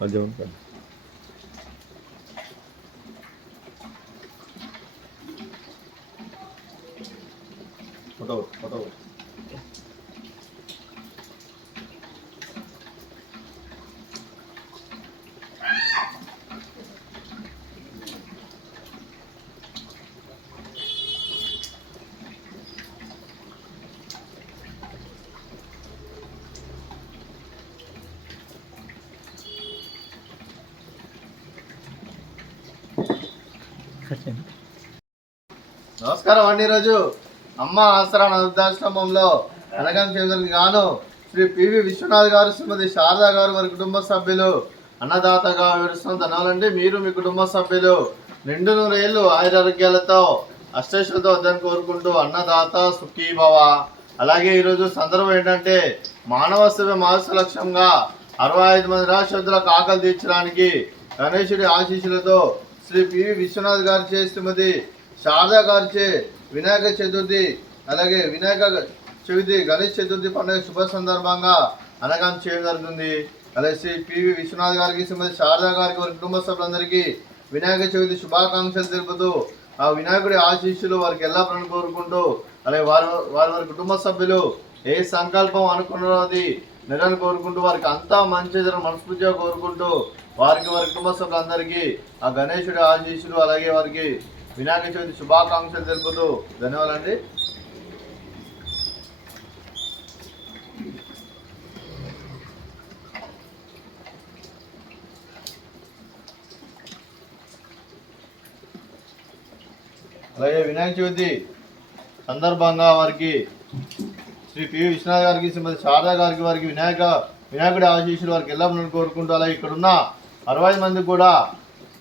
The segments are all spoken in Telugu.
మధ్య ఉంటాను. ఫోటో ఫోటో నమస్కారం అండి. ఈరోజు అమ్మ ఆసరా వృద్ధాశ్రమంలో అనగాని కేంద్రానికి గాను శ్రీ పివి విశ్వనాథ్ గారు, శ్రీమతి శారదా గారు వారి కుటుంబ సభ్యులు అన్నదాతగా వివరిస్తున్న ధనాలండి. మీరు మీ కుటుంబ సభ్యులు నిండు నూరేళ్ళు ఆయురారోగ్యాలతో అష్టైశ్వర్యంతో వద్దని కోరుకుంటూ అన్నదాత సుఖీభవ. అలాగే ఈరోజు సందర్భం ఏంటంటే మానవ సేవ మానస లక్ష్యంగా 65 మంది నిరాశ్రతులకు ఆకలి తీర్చడానికి గణేశుడి ఆశీస్సులతో శ్రీ పివి విశ్వనాథ్ గారిచే, శ్రీమతి శారదా గారిచే వినాయక చతుర్థి, అలాగే వినాయక చవితి, గణేష్ చతుర్థి పండుగ శుభ సందర్భంగా అనగానం చేయడం జరుగుతుంది. అలాగే శ్రీ పివి విశ్వనాథ్ గారికి, శ్రీమతి శారదా గారికి వారి కుటుంబ సభ్యులందరికీ వినాయక చవితి శుభాకాంక్షలు తెలుపుతూ ఆ వినాయకుడి ఆశీస్సులు వారికి ఎల్లప్పుడూ కోరుకుంటూ, అలాగే వారి కుటుంబ సభ్యులు ఏ సంకల్పం అనుకున్నది నిజాన్ని కోరుకుంటూ వారికి అంతా మంచి మనస్ఫూర్తిగా కోరుకుంటూ వారి కుటుంబ సభ్యులందరికీ ఆ గణేశుడి ఆశీస్సులు, అలాగే వారికి వినాయక చవితి శుభాకాంక్షలు తెలుపుతూ ధన్యవాదాలండి. అలాగే వినాయక చవితి సందర్భంగా వారికి శ్రీ పివి విశ్వనాథ్ గారికి, శ్రీమతి శారదా గారికి వారికి వినాయకుడి ఆశీస్సులు వారికి ఎల్లప్పుడూ కోరుకుంటూ, అలాగే ఇక్కడున్న 60 మంది కూడా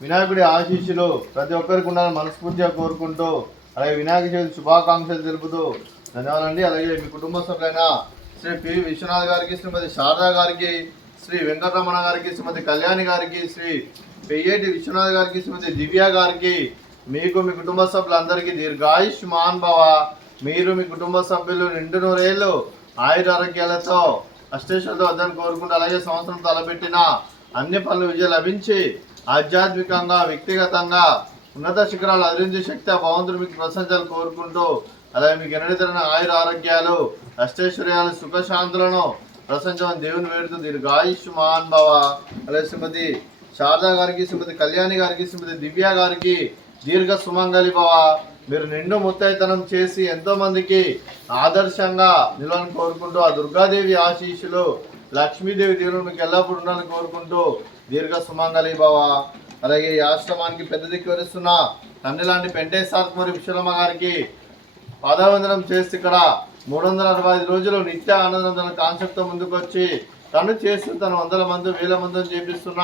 వినాయకుడి ఆశీస్సులు ప్రతి ఒక్కరికి ఉండాలని మనస్ఫూర్తిగా కోరుకుంటూ, అలాగే వినాయక చవితి శుభాకాంక్షలు తెలుపుతూ ధన్యవాదాలండి. అలాగే మీ కుటుంబ సభ్యులైన శ్రీ పివి విశ్వనాథ్ గారికి, శ్రీమతి శారదా గారికి, శ్రీ వెంకటరమణ గారికి, శ్రీమతి కళ్యాణి గారికి, శ్రీ పెయ్యేటి విశ్వనాథ్ గారికి, శ్రీమతి దివ్య గారికి, మీకు మీ కుటుంబ సభ్యులందరికీ దీర్ఘాయుష్మాన్ భవ. మీరు మీ కుటుంబ సభ్యులు నిండు నూరేళ్ళు ఆయురారోగ్యాలతో అష్టైశ్వర్యంతో వద్దని కోరుకుంటూ, అలాగే సంవత్సరం తలపెట్టిన అన్ని పనులు విజయం లభించి ఆధ్యాత్మికంగా, వ్యక్తిగతంగా ఉన్నత శిఖరాలు అధిరించే శక్తి ఆ భగవంతుడు మీకు ప్రశంసలు కోరుకుంటూ, అలాగే మీకు ఎన్నడైన ఆయుర ఆరోగ్యాలు, అష్టైశ్వర్యాలు, సుఖశాంతులను ప్రశంసమని దేవుని వేడుతూ దీర్ఘాయుష్మాన్ భవ. అలాగే శ్రీమతి శారదా గారికి, శ్రీమతి కళ్యాణి గారికి, శ్రీమతి దివ్య గారికి దీర్ఘ సుమంగళి భవ. మీరు నిండు ముత్తైతనం చేసి ఎంతో మందికి ఆదర్శంగా నిలవని కోరుకుంటూ, ఆ దుర్గాదేవి ఆశీస్సులు, లక్ష్మీదేవి దేవుడు మీకు ఎల్లప్పుడూ ఉండాలని కోరుకుంటూ దీర్ఘ సుమంగళి భవ. అలాగే ఈ ఆశ్రమానికి పెద్ద దిక్కు వరిస్తున్న తండ్రి లాంటి పెంటేశ్వర మరియు విశ్వలమ్మ గారికి పాదావందనం చేసి ఇక్కడ 365 రోజులు నిత్య ఆనందం కాన్సెప్ట్తో ముందుకు వచ్చి తను చేస్తూ తన 100 మంది 1000 మందిని చేపిస్తున్న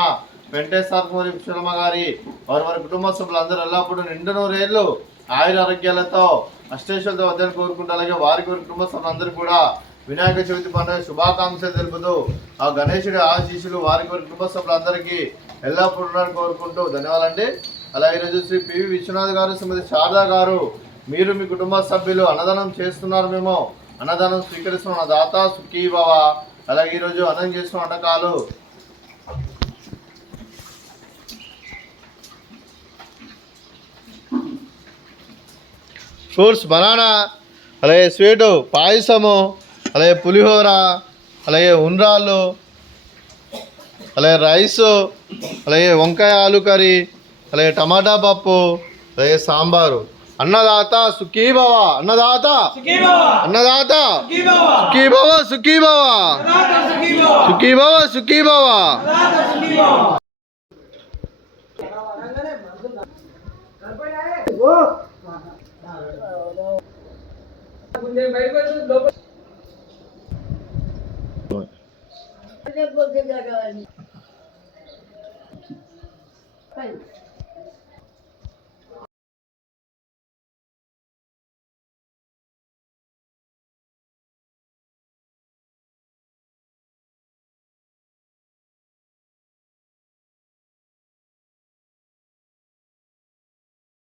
వెంకటేశ్వర మరియు విశ్వలమ్మ గారి వారి కుటుంబ సభ్యులందరూ ఎల్లప్పుడూ నిండు నూరేళ్ళు ఆయుర ఆరోగ్యాలతో అష్టైశ్వర్యంతో వద్దని కోరుకుంటూ, అలాగే వారి కుటుంబ సభ్యులందరూ కూడా వినాయక చవితి పండుగ శుభాకాంక్షలు తెలుపుతూ ఆ గణేశుడి ఆశీస్సులు వారి కుటుంబ సభ్యులందరికీ ఎల్లప్పుడూ ఉండాలని కోరుకుంటూ ధన్యవాదాలండి. అలాగే ఈరోజు శ్రీ పివి విశ్వనాథ్ గారు, శ్రీమతి శారదా గారు, మీరు మీ కుటుంబ సభ్యులు అన్నదానం చేస్తున్నారు. మేము అన్నదానం స్వీకరిస్తున్న దాత సుఖీభవ. అలాగే ఈరోజు అన్నం చేస్తున్న వంటకాలు ఫ్రూట్స్, బనానా, అలాగే స్వీటు, పాయసము, అలాగే పులిహోర, అలాగే ఉండ్రాళ్ళు, అలాగే రైసు, అలాగే వంకాయ ఆలు కర్రీ, అలాగే టమాటా పప్పు, అలాగే సాంబారు. అన్నదాత సుఖీభవ, అన్నదాత అన్నదాత సుఖీభవ, సుఖీభవ, సుఖీభవ, సుఖీభవ. బయట